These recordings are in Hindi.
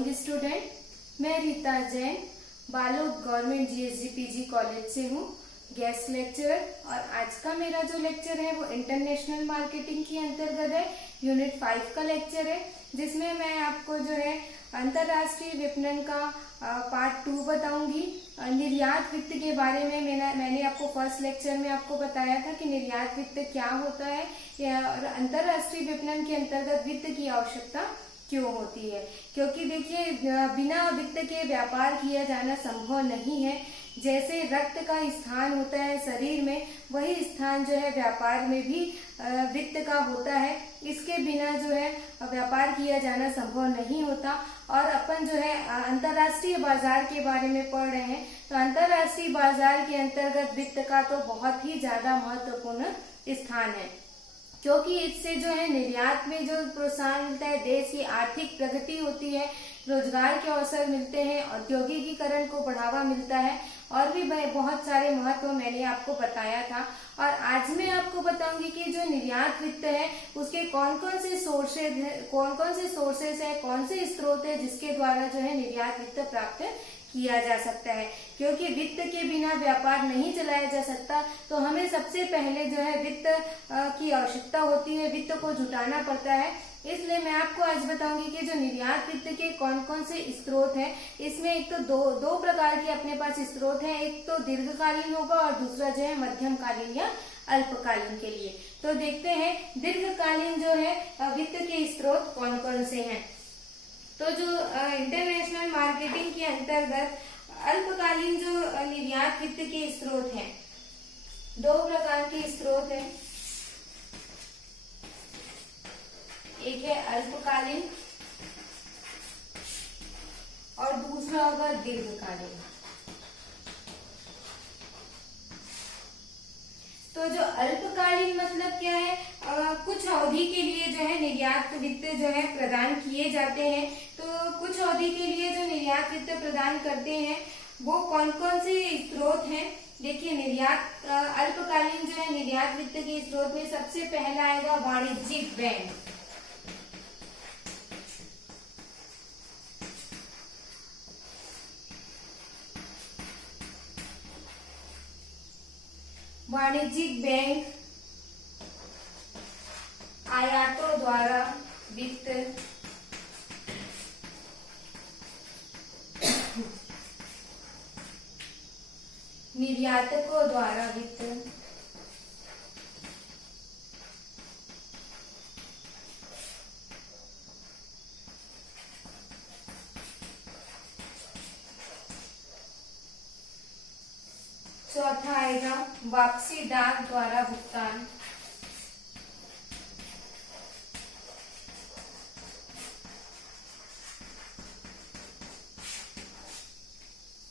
Young student. मैं Rita Jain Balod government GSD-PG college से हूँ, गेस्ट लेक्चरर। और आज का मेरा जो लेक्चर है वो इंटरनेशनल मार्केटिंग के अंतर्गत है, यूनिट 5 का लेक्चर है, जिसमें मैं आपको जो है अंतर्राष्ट्रीय विपणन का पार्ट 2 बताऊंगी। निर्यात वित्त के बारे में मैंने आपको फर्स्ट लेक्चर में आपको बताया था कि निर्यात वित्त क्या होता है और अंतर्राष्ट्रीय विपणन के अंतर्गत वित्त की आवश्यकता क्यों होती है। क्योंकि देखिए, बिना वित्त के व्यापार किया जाना संभव नहीं है। जैसे रक्त का स्थान होता है शरीर में, वही स्थान जो है व्यापार में भी वित्त का होता है। इसके बिना जो है व्यापार किया जाना संभव नहीं होता। और अपन जो है अंतर्राष्ट्रीय बाजार के बारे में पढ़ रहे हैं, तो अंतर्राष्ट्रीय बाजार के अंतर्गत वित्त का तो बहुत ही ज्यादा महत्वपूर्ण स्थान है, क्योंकि इससे जो है निर्यात में जो प्रोत्साहन मिलता है, देश की आर्थिक प्रगति होती है, रोजगार के अवसर मिलते हैं, औद्योगिकीकरण को बढ़ावा मिलता है, और भी बहुत सारे महत्व मैंने आपको बताया था। और आज मैं आपको बताऊंगी कि जो निर्यात वित्त है उसके कौन कौन से सोर्सेज है, कौन से स्रोत है जिसके द्वारा जो है निर्यात वित्त प्राप्त किया जा सकता है। क्योंकि वित्त के बिना व्यापार नहीं चलाया जा सकता, तो हमें सबसे पहले जो है वित्त की आवश्यकता होती है, वित्त को जुटाना पड़ता है। इसलिए मैं आपको आज बताऊंगी कि जो निर्यात वित्त के कौन कौन से स्रोत हैं। इसमें एक तो दो प्रकार के अपने पास स्रोत हैं, एक तो दीर्घकालीन होगा और दूसरा जो है मध्यमकालीन या अल्पकालीन के लिए। तो देखते हैं दीर्घकालीन जो है वित्त के स्रोत कौन कौन से हैं। तो जो इंटरनेशनल मार्केटिंग के अंतर्गत अल्पकालीन जो निर्यात वित्त के स्रोत हैं, दो प्रकार के स्रोत हैं। एक है अल्पकालीन और दूसरा होगा दीर्घकालीन। तो जो अल्पकालीन मतलब क्या है, कुछ अवधि के लिए जो है निर्यात वित्त जो है प्रदान किए जाते हैं। तो कुछ अवधि के लिए जो निर्यात वित्त प्रदान करते हैं वो कौन कौन से स्रोत हैं। देखिए, निर्यात अल्पकालीन जो है निर्यात वित्त के स्रोत में सबसे पहला आएगा वाणिज्यिक बैंक। वाणिज्यिक बैंक आयातों द्वारा वित्त, निर्यातकों द्वारा वित्त, चौथा आएगा वापसी डाक द्वारा भुगतान,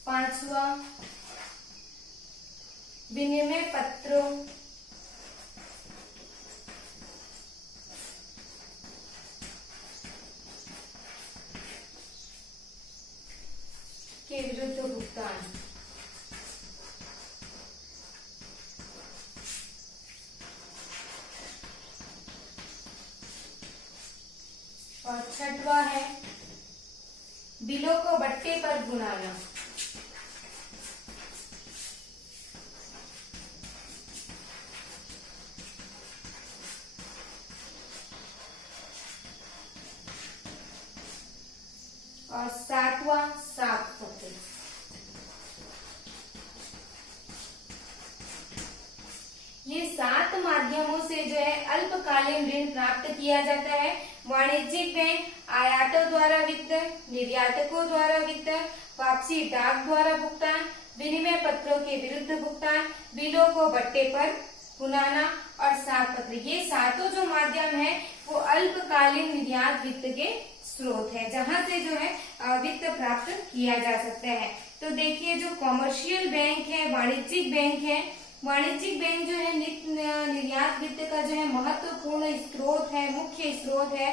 पांचवा विनिमय पत्रों के विरुद्ध भुगतान, और छठवा है बिलों को बट्टे पर भुनाना। और सातवां साख पत्र। ये 7 माध्यमों से जो है अल्पकालीन ऋण प्राप्त किया जाता है। वाणिज्यिक बैंक आयातों द्वारा वित्त, निर्यातकों द्वारा वित्त, वापसी डाक द्वारा भुगतान, विनिमय पत्रों के विरुद्ध भुगतान, बिलों को बट्टे पर भुनाना और साख पत्र। ये सातों जो माध्यम है वो अल्पकालीन निर्यात वित्त के स्रोत है, जहां से जो है वित्त प्राप्त किया जा सकता है। तो देखिए, जो कॉमर्शियल बैंक है, वाणिज्यिक बैंक है, वाणिज्यिक बैंक जो है निर्यात वित्त का जो है महत्वपूर्ण स्रोत है, मुख्य स्रोत है।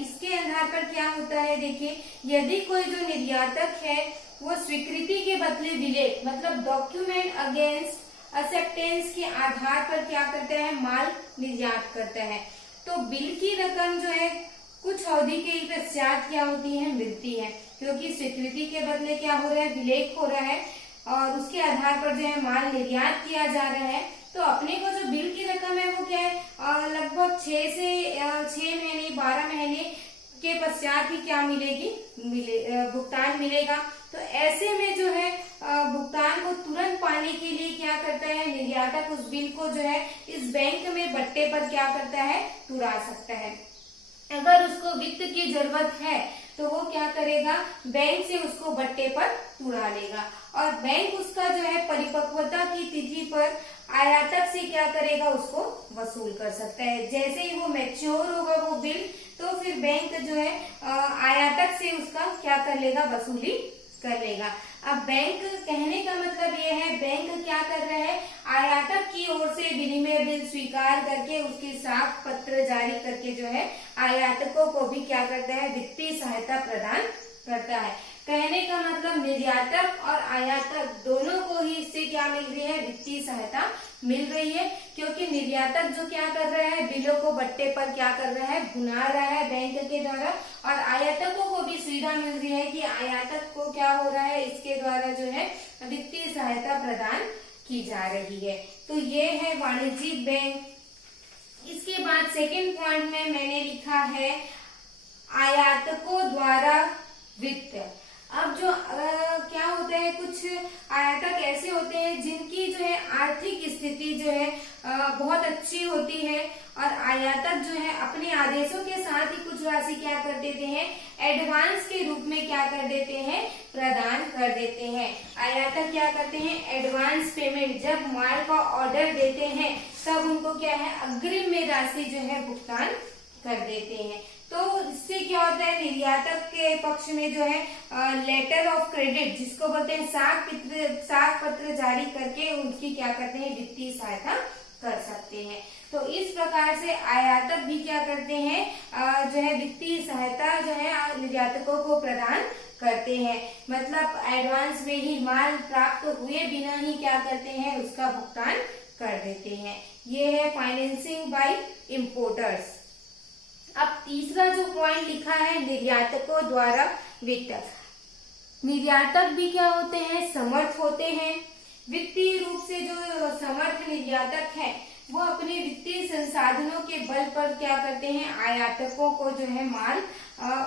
इसके आधार पर क्या होता है, देखिए, यदि कोई जो निर्यातक है वो स्वीकृति के बदले विलेख मतलब डॉक्यूमेंट अगेंस्ट एक्सेप्टेंस के आधार पर क्या करता है, माल निर्यात करता है, तो बिल की रकम जो है कुछ अवधि के पश्चात क्या होती है, मिलती है, क्योंकि स्वीकृति के बदले क्या हो रहा है, विलेख हो रहा है और उसके आधार पर जो है माल निर्यात किया जा रहा है। तो अपने को जो बिल की रकम है वो क्या है, लगभग 6 से 6 महीने 12 महीने के पश्चात ही क्या मिलेगी, भुगतान मिलेगा। तो ऐसे में जो है भुगतान को तुरंत पाने के लिए क्या करता है, निर्यातक उस बिल को जो है इस बैंक में बट्टे पर क्या करता है, तुड़ा सकता है। अगर उसको वित्त की जरूरत है तो वो क्या करेगा, बैंक से उसको बट्टे पर तुड़ा लेगा और बैंक उसका जो है परिपक्वता की तिथि पर आयातक से क्या करेगा, उसको वसूल कर सकता है। जैसे ही वो मैच्योर होगा वो बिल, तो फिर बैंक जो है आयातक से उसका क्या कर लेगा, वसूली कर लेगा। अब बैंक कहने का मतलब ये है, बैंक क्या कर रहा है, आयातक की ओर से विनिमय बिल स्वीकार करके उसके साफ पत्र जारी करके जो है आयातकों को भी क्या करता है, वित्तीय सहायता प्रदान करता है। कहने का मतलब निर्यातक और आयातक दोनों को ही इससे क्या मिल रही है, वित्तीय सहायता मिल रही है, क्योंकि निर्यातक जो क्या कर रहा है, बिलों को बट्टे पर क्या कर रहा है, भुना रहा है बैंक के द्वारा, और आयातकों को भी सुविधा मिल रही है कि आयातक को क्या हो रहा है, इसके द्वारा जो है वित्तीय सहायता प्रदान की जा रही है। तो ये है वाणिज्यिक बैंक। इसके बाद सेकेंड पॉइंट में मैंने लिखा है आयातकों द्वारा वित्त। अब जो क्या होता है, कुछ आयातक ऐसे होते हैं जिनकी जो है आर्थिक स्थिति जो है बहुत अच्छी होती है और आयातक जो है अपने आदेशों के साथ ही कुछ राशि क्या कर देते हैं, एडवांस के रूप में क्या कर देते हैं, प्रदान कर देते हैं। आयातक क्या करते हैं, एडवांस पेमेंट, जब माल का ऑर्डर देते हैं तब उनको क्या है, अग्रिम में राशि जो है भुगतान कर देते हैं। तो इससे क्या होता है, निर्यातक के पक्ष में जो है लेटर ऑफ क्रेडिट जिसको बोलते हैं, साख पत्र जारी करके उनकी क्या करते हैं, वित्तीय सहायता कर सकते हैं। तो इस प्रकार से आयातक भी क्या करते हैं, जो है वित्तीय सहायता जो है निर्यातकों को प्रदान करते हैं। मतलब एडवांस में ही माल प्राप्त हुए बिना ही क्या करते हैं, उसका भुगतान कर देते हैं। ये है फाइनेंसिंग बाय इम्पोर्टर्स। अब तीसरा जो पॉइंट लिखा है, निर्यातकों द्वारा वित्त। निर्यातक भी क्या होते हैं, समर्थ होते हैं। वित्तीय रूप से जो समर्थ निर्यातक है वो अपने वित्तीय संसाधनों के बल पर क्या करते हैं, आयातकों को जो है माल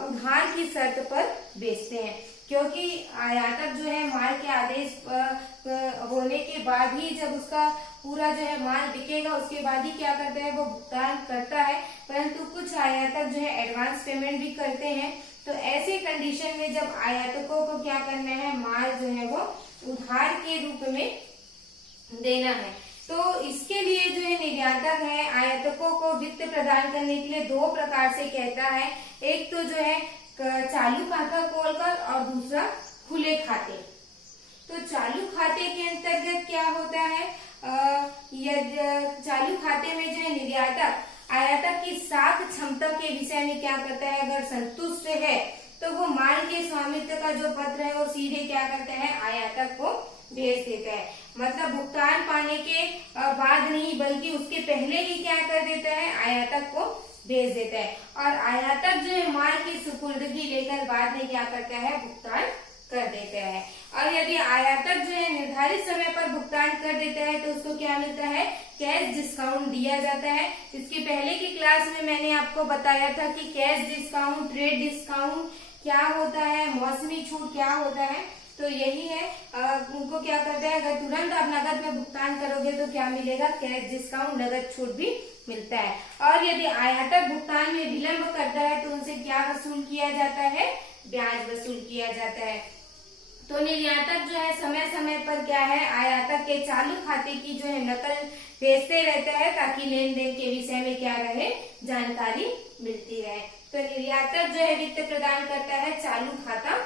उधार की शर्त पर बेचते हैं। क्योंकि आयातक जो है माल के आदेश होने के बाद ही, जब उसका पूरा जो है माल बिकेगा उसके बाद ही क्या करता है, वो भुगतान करता है। परंतु कुछ आयातक जो है एडवांस पेमेंट भी करते हैं। तो ऐसे कंडीशन में जब आयातकों को क्या करना है, माल जो है वो उधार के रूप में देना है, तो इसके लिए जो है निर्यातक है आयातकों को वित्त प्रदान करने के लिए दो प्रकार से कहता है। एक तो जो है चालू खाता खोलकर और दूसरा खुले खाते। तो चालू खाते के अंतर्गत क्या होता है, चालू खाते में जो है निर्यातक आयातक की साख क्षमता के विषय में क्या करता है, अगर संतुष्ट है तो वो माल के स्वामित्व का जो पत्र है वो सीधे क्या करता है, आयातक को भेज देता है। मतलब भुगतान पाने के बाद नहीं बल्कि उसके पहले ही क्या कर देता है, आयातक को भेज देता है। और आयातक जो है माल की सुपुर्दगी लेकर बाद में क्या करता है, भुगतान कर देता है। और यदि आयातक जो है निर्धारित समय पर भुगतान कर देता है तो उसको क्या मिलता है, कैश डिस्काउंट दिया जाता है। इसके पहले की क्लास में मैंने आपको बताया था कि कैश डिस्काउंट, ट्रेड डिस्काउंट क्या होता है, मौसमी छूट क्या होता है। तो यही है, उनको क्या करता है, अगर तुरंत आप नकद में भुगतान करोगे तो क्या मिलेगा, कैश डिस्काउंट, नकद छूट भी मिलता है। और यदि आयातक भुगतान में विलंब करता है तो उनसे क्या वसूल किया जाता है, ब्याज वसूल किया जाता है। तो निर्यातक जो है समय समय पर क्या है, आयातक के चालू खाते की जो है नकल भेजते रहता है ताकि लेन देन के विषय में क्या रहे, जानकारी मिलती रहे। तो निर्यातक जो है वित्त प्रदान करता है चालू खाता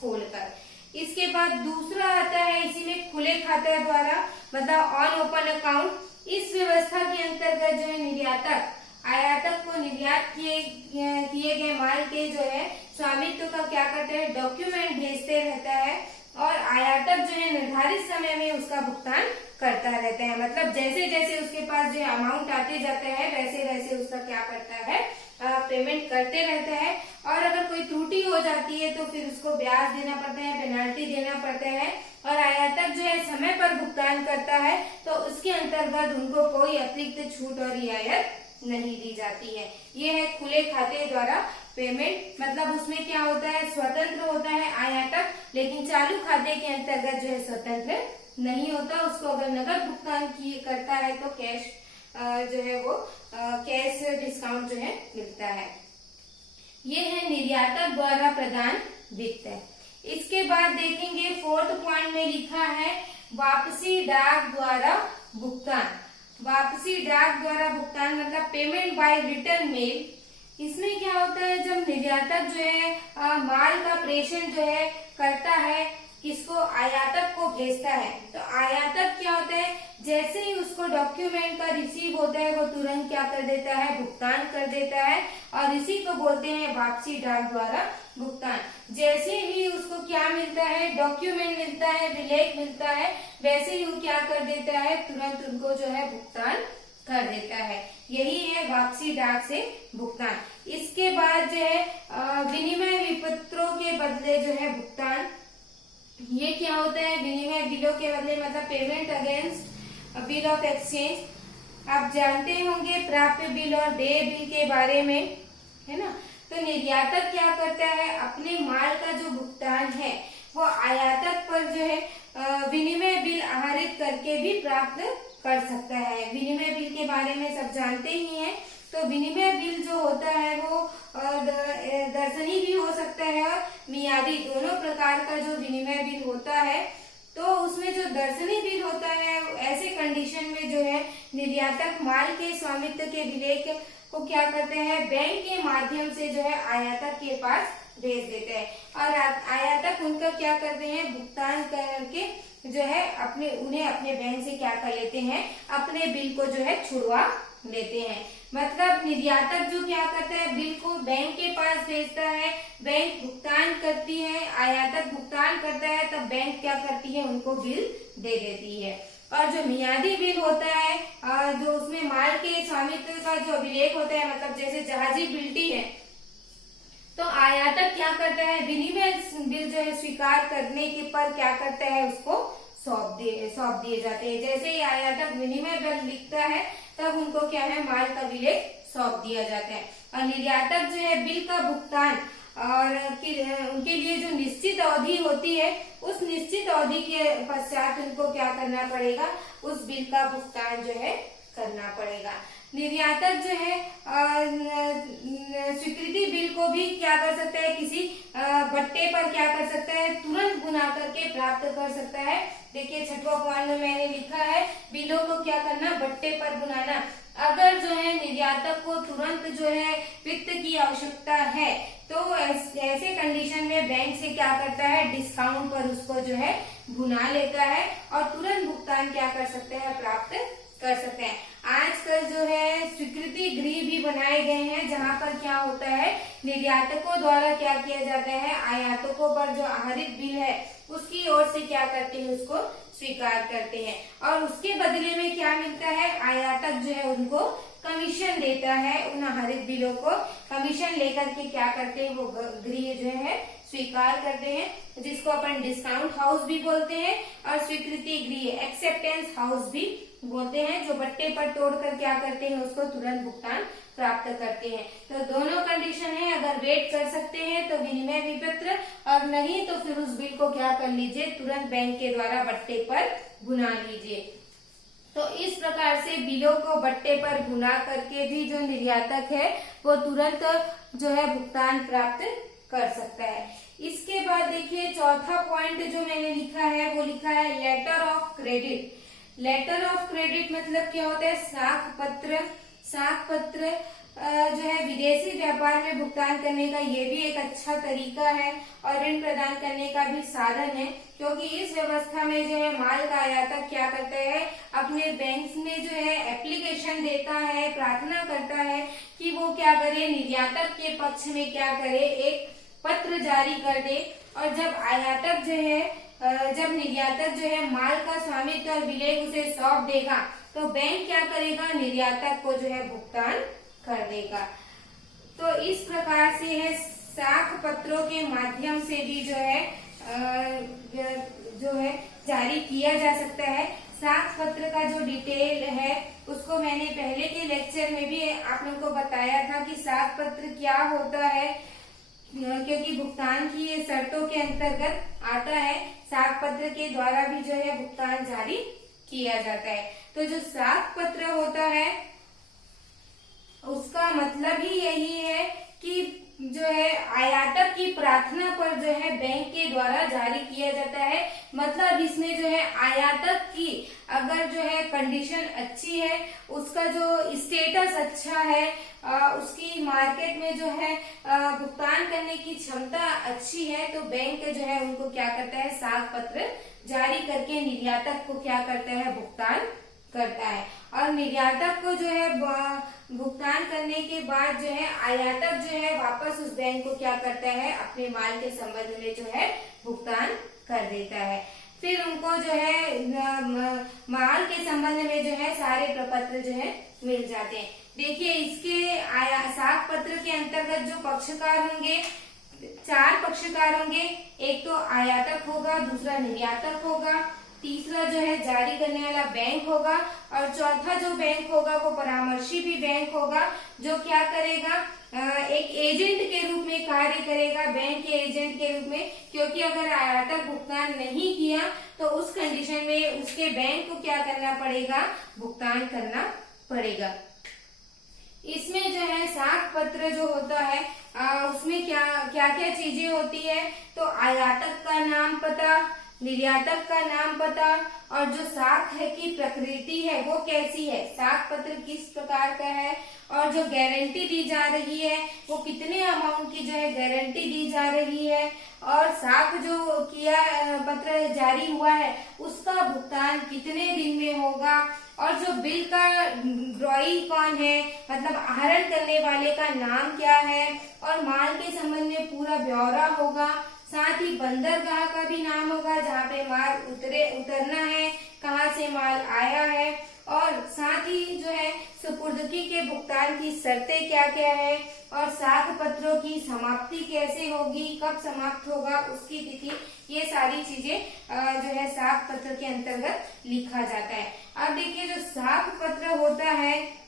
खोलकर। इसके बाद दूसरा आता है इसी में खुले खाता द्वारा, मतलब ऑन ओपन अकाउंट। इस व्यवस्था के अंतर्गत जो है निर्यातक आयातक को निर्यात किए गए माल के जो है स्वामित्व का क्या करता है, डॉक्यूमेंट भेजते रहता है और आयातक जो है निर्धारित समय में उसका भुगतान करता रहता है। मतलब जैसे जैसे उसके पास जो अमाउंट आते जाता है वैसे वैसे उसका क्या करता है, पेमेंट करते रहता है। और अगर कोई त्रुटि हो जाती है तो फिर उसको ब्याज देना पड़ता है, पेनाल्टी देना पड़ता है। और आयातक जो है समय पर भुगतान करता है तो उसके अंतर्गत उनको कोई अतिरिक्त छूट और रियायत नहीं दी जाती है। ये है खुले खाते द्वारा पेमेंट, मतलब उसमें क्या होता है, स्वतंत्र होता है आयातक, लेकिन चालू खाते के अंतर्गत जो है स्वतंत्र नहीं होता। उसको अगर नकद भुगतान करता है तो कैश जो है वो कैश डिस्काउंट जो है मिलता है। ये है निर्यातक द्वारा प्रदान वित्त। इसके बाद देखेंगे 4th पॉइंट में लिखा है वापसी डाक द्वारा भुगतान। वापसी डाक द्वारा भुगतान मतलब पेमेंट बाय रिटर्न मेल। इसमें क्या होता है, जब निर्यातक जो है माल का प्रेषण जो है करता है, किसको, आयातक को भेजता है, तो आयातक क्या होता है, जैसे ही उसको डॉक्यूमेंट का रिसीव होता है वो तुरंत क्या कर देता है, भुगतान कर देता है। और इसी को बोलते हैं वापसी डाक द्वारा भुगतान। जैसे ही उसको क्या मिलता है, डॉक्यूमेंट मिलता है, विलेख मिलता है, वैसे ही वो क्या कर देता है, तुरंत उनको जो है भुगतान कर देता है। यही है वापसी डाक से भुगतान। इसके बाद जो है विनिमय विपत्रों के बदले जो है भुगतान। ये क्या होता है, विनिमय बिलों के बदले मतलब payment against bill of exchange. आप जानते होंगे प्राप्य बिल और देय बिल के बारे में, है ना। तो निर्यातक क्या करता है, अपने माल का जो भुगतान है वो आयातक पर जो है विनिमय बिल आहरित करके भी प्राप्त कर सकता है। विनिमय बिल के बारे में सब जानते ही हैं। तो विनिमय बिल जो होता है वो दर्शनी भी हो सकता है और मियादी, दोनों प्रकार का जो विनिमय बिल होता है। तो उसमें जो दर्शनी बिल होता है ऐसे कंडीशन में जो है निर्यातक माल के स्वामित्व के विलेख को क्या करते हैं, बैंक के माध्यम से जो है आयातक के पास भेज देते हैं। और आयातक उनका क्या करते हैं, भुगतान करके जो है उन्हें अपने बैंक से क्या कर लेते हैं, अपने बिल को जो है छुड़वा लेते हैं। मतलब निर्यातक जो क्या करता है, बिल को बैंक के पास भेजता है, बैंक भुगतान करती है, आयातक भुगतान करता है, तब बैंक क्या करती है, उनको बिल दे देती है। और जो मियादी बिल होता है, जो उसमें माल के स्वामित्व का जो अभिलेख होता है, मतलब जैसे जहाजी बिल्टी है, तो आयातक क्या करता है, विनिमय बिल जो है स्वीकार करने के पर क्या करता है, उसको सौंप दिए जाते हैं। जैसे ही आयातक विनिमय बिल लिखता है तब उनको क्या है, माल का विलेख सौंप दिया जाता है। और निर्यातक जो है बिल का भुगतान और उनके लिए जो निश्चित अवधि होती है, उस निश्चित अवधि के पश्चात उनको क्या करना पड़ेगा, उस बिल का भुगतान जो है करना पड़ेगा। निर्यातक जो है स्वीकृति बिल को भी क्या कर सकता है, किसी बट्टे पर क्या कर सकता है, तुरंत बुना करके प्राप्त कर सकता है। देखिए 6वां पॉइंट में मैंने लिखा है बिलों को क्या करना, बट्टे पर बुनाना। अगर जो है निर्यातक को तुरंत जो है वित्त की आवश्यकता है तो ऐसे कंडीशन में बैंक से क्या करता है, डिस्काउंट पर उसको जो है भुना लेता है और तुरंत भुगतान क्या कर सकते हैं, प्राप्त कर सकते हैं। आजकल जो है स्वीकृति गृह भी बनाए गए हैं, जहां पर क्या होता है, निर्यातकों द्वारा क्या किया जाता है, आयातकों पर जो आहरित बिल है उसकी ओर से क्या करते हैं, उसको स्वीकार करते हैं। और उसके बदले में क्या मिलता है, आयातक जो है उनको कमीशन देता है। उन आहरित बिलों को कमीशन लेकर के क्या करते हैं, वो गृह जो है स्वीकार करते हैं, जिसको अपन डिस्काउंट हाउस भी बोलते हैं और स्वीकृति गृह एक्सेप्टेंस हाउस भी बोलते हैं, जो बट्टे पर तोड़कर क्या करते हैं, उसको तुरंत भुगतान प्राप्त करते हैं। तो दोनों कंडीशन है, अगर वेट कर सकते हैं तो विनिमय विपत्र, और नहीं तो फिर उस बिल को क्या कर लीजिए, तुरंत बैंक के द्वारा बट्टे पर भुना लीजिए। तो इस प्रकार से बिलों को बट्टे पर भुना करके भी जो निर्यातक है वो तुरंत जो है भुगतान प्राप्त कर सकता है। इसके बाद देखिए 4था पॉइंट जो मैंने लिखा है वो लिखा है letter of credit. Letter of credit मतलब क्या होता है, साख पत्र जो है विदेशी व्यापार में भुगतान करने का ये भी एक अच्छा तरीका है और ऋण प्रदान करने का भी साधन है। क्योंकि इस व्यवस्था में जो है माल का आयातक क्या करता है, अपने बैंक में जो है एप्लीकेशन देता है, प्रार्थना करता है कि वो क्या करे, निर्यातक के पक्ष में क्या करे, एक पत्र जारी कर दे। और जब निर्यातक जो है माल का स्वामित्व और विलेख उसे सौंप देगा तो बैंक क्या करेगा, निर्यातक को जो है भुगतान कर देगा। तो इस प्रकार से है साख पत्रों के माध्यम से भी जो है जारी किया जा सकता है। साख पत्र का जो डिटेल है उसको मैंने पहले के लेक्चर में भी आप लोगों को बताया था कि साख पत्र क्या होता है, क्योंकि भुगतान की ये शर्तों के अंतर्गत आता है। साख पत्र के द्वारा भी जो है भुगतान जारी किया जाता है। तो जो साख पत्र होता है उसका मतलब ही यही है कि जो है आयातक की प्रार्थना पर जो है बैंक के द्वारा जारी किया जाता है। मतलब इसमें जो है आयातक की अगर जो है कंडीशन अच्छी है, उसका जो स्टेटस अच्छा है, उसकी मार्केट में जो है भुगतान करने की क्षमता अच्छी है, तो बैंक जो है उनको क्या करता है, साख पत्र जारी करके निर्यातक को क्या करता है, भुगतान करता है। और निर्यातक को जो है भुगतान करने के बाद जो है आयातक जो है वापस उस बैंक को क्या करता है, अपने माल के संबंध में जो है भुगतान कर देता है। फिर उनको जो है माल के संबंध में जो है सारे प्रपत्र जो है मिल जाते हैं। देखिए इसके साख पत्र के अंतर्गत जो पक्षकार होंगे, 4 पक्षकार होंगे। एक तो आयातक होगा, दूसरा निर्यातक होगा, तीसरा जो है जारी करने वाला बैंक होगा, और चौथा जो बैंक होगा वो परामर्शी भी बैंक होगा, जो क्या करेगा, एक एजेंट के रूप में कार्य करेगा, बैंक के एजेंट के रूप में। क्योंकि अगर आयातक भुगतान नहीं किया तो उस कंडीशन में उसके बैंक को क्या करना पड़ेगा, भुगतान करना पड़ेगा। इसमें जो है साख पत्र जो होता है उसमें क्या क्या चीजें होती है, तो आयातक का नाम पता, निर्यातक का नाम पता, और जो साख है की प्रकृति है वो कैसी है, साख पत्र किस प्रकार का है, और जो गारंटी दी जा रही है वो कितने अमाउंट की जो है गारंटी दी जा रही है, और साख जो किया पत्र जारी हुआ है उसका भुगतान कितने दिन में होगा, और जो बिल का ड्रॉई कौन है, मतलब आहरण करने वाले का नाम क्या है, और माल के संबंध में पूरा ब्यौरा होगा। साथ ही बंदरगाह का भी नाम होगा जहाँ पे माल उतरना है, कहाँ से माल आया है, और साथ ही जो है सुपुर्दगी के भुगतान की शर्तें क्या क्या है, और साख पत्रों की समाप्ति कैसे होगी, कब समाप्त होगा, उसकी तिथि, ये सारी चीजें जो है साख पत्र के अंतर्गत लिखा जाता है। अब देखिए जो साख पत्र होता है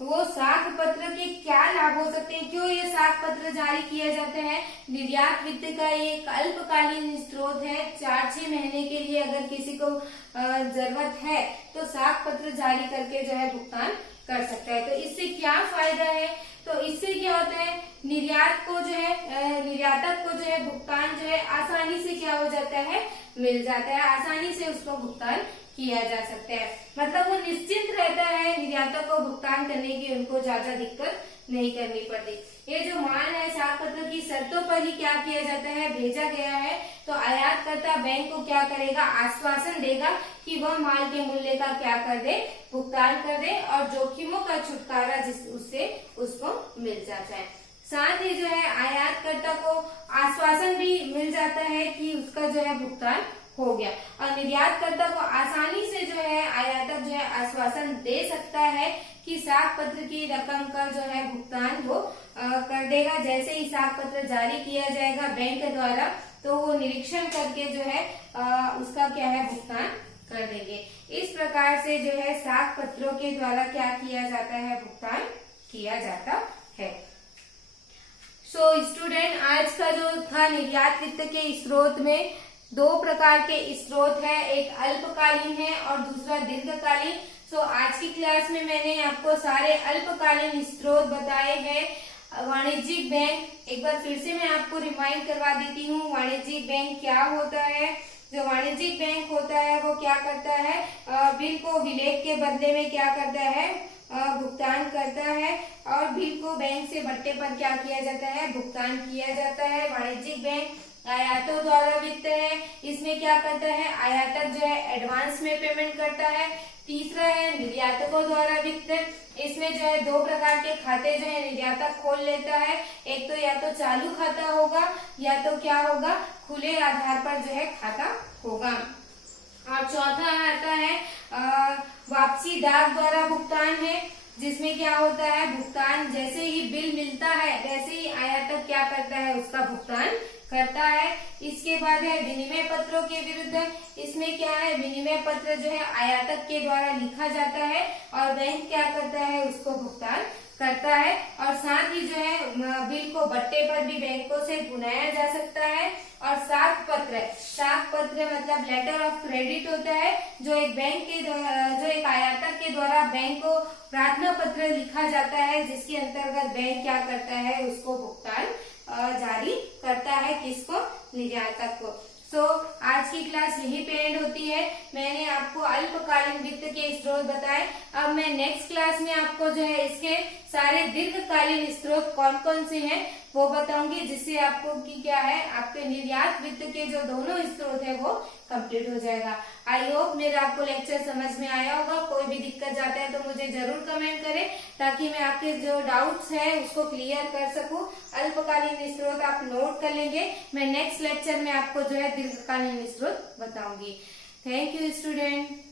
वो साख पत्र के क्या लाभ हो सकते हैं, क्यों ये साख पत्र जारी किया जाता है। निर्यात वित्त का ये एक अल्पकालीन स्रोत है, 4-6 महीने के लिए अगर किसी को जरूरत है तो साख पत्र जारी करके जो है भुगतान कर सकता है। तो इससे क्या फायदा है, तो इससे क्या होता है, निर्यात को जो है निर्यातक को जो है भुगतान जो है आसानी से क्या हो जाता है, मिल जाता है, आसानी से उसको भुगतान किया जा सकता है। मतलब वो निश्चिंत रहता है निर्यातक को भुगतान करने की, उनको ज्यादा दिक्कत नहीं करनी पड़ती। ये जो माल है साख पत्र की शर्तों पर ही क्या किया जाता है, भेजा गया है, तो आयातकर्ता बैंक को क्या करेगा, आश्वासन देगा कि वह माल के मूल्य का क्या कर दे, भुगतान कर दे, और जोखिमों का छुटकारा उससे उसको मिल जाता है। साथ ही जो है आयातकर्ता को आश्वासन भी मिल जाता है कि उसका जो है भुगतान हो गया, और निर्यातकर्ता को आसानी से जो है आयातक जो है आश्वासन दे सकता है कि साख पत्र की रकम का जो है भुगतान वो कर देगा। जैसे ही साख पत्र जारी किया जाएगा बैंक द्वारा, तो वो निरीक्षण करके जो है उसका क्या है, भुगतान कर देंगे। इस प्रकार से जो है साख पत्रों के द्वारा क्या किया जाता है, भुगतान किया जाता है। सो स्टूडेंट, आज का जो था निर्यात वित्त के स्रोत में 2 प्रकार के स्रोत है, एक अल्पकालीन है और दूसरा दीर्घकालीन। सो आज की क्लास में मैंने आपको सारे अल्पकालीन स्रोत बताए हैं। वाणिज्यिक बैंक, एक बार फिर से मैं आपको रिमाइंड करवा देती हूँ, वाणिज्यिक बैंक क्या होता है। जो वाणिज्यिक बैंक होता है वो क्या करता है, बिल को विलेख के बदले में क्या करता है, भुगतान करता है, और बिल को बैंक से बट्टे पर क्या किया जाता है, भुगतान किया जाता है। वाणिज्यिक बैंक आयातों द्वारा वित्त है, इसमें क्या करता है, आयातक जो है एडवांस में पेमेंट करता है। तीसरा है निर्यातकों द्वारा वित्त, इसमें जो है 2 प्रकार के खाते जो है निर्यातक खोल लेता है, एक तो या तो चालू खाता होगा या तो क्या होगा, खुले आधार पर जो है खाता होगा। और चौथा आता है वापसी डाक द्वारा भुगतान है, जिसमें क्या होता है, भुगतान जैसे ही बिल मिलता है वैसे ही आयातक क्या करता है, उसका भुगतान करता है। इसके बाद है विनिमय पत्रों के विरुद्ध। इसमें क्या है, विनिमय पत्र जो है आयातक के द्वारा लिखा जाता है और बैंक क्या करता है, उसको भुगतान करता है। और साथ ही जो है बिल को बट्टे पर भी बैंकों से बुनाया जा सकता है। और साख पत्र मतलब लेटर ऑफ क्रेडिट होता है, जो एक आयातक के द्वारा बैंक को प्रार्थना पत्र लिखा जाता है, जिसके अंतर्गत बैंक क्या करता है, उसको भुगतान जारी करता है, किसको, निर्यातक को। आज की क्लास यहीं पे एंड होती है। मैंने आपको अल्पकालीन वित्त के स्रोत बताए। अब मैं नेक्स्ट क्लास में आपको जो है इसके सारे दीर्घकालीन स्रोत कौन कौन से हैं वो बताऊंगी, जिससे आपको की क्या है, आपके निर्यात वित्त के जो दोनों स्रोत है वो कंप्लीट हो जाएगा। आई होप मेरा आपको लेक्चर समझ में आया होगा। कोई भी दिक्कत जाता है तो मुझे जरूर कमेंट करें, ताकि मैं आपके जो डाउट्स है उसको क्लियर कर सकूं। अल्पकालीन स्रोत आप नोट कर लेंगे। मैं नेक्स्ट लेक्चर में आपको जो है दीर्घकालीन स्रोत बताऊंगी। Thank you student.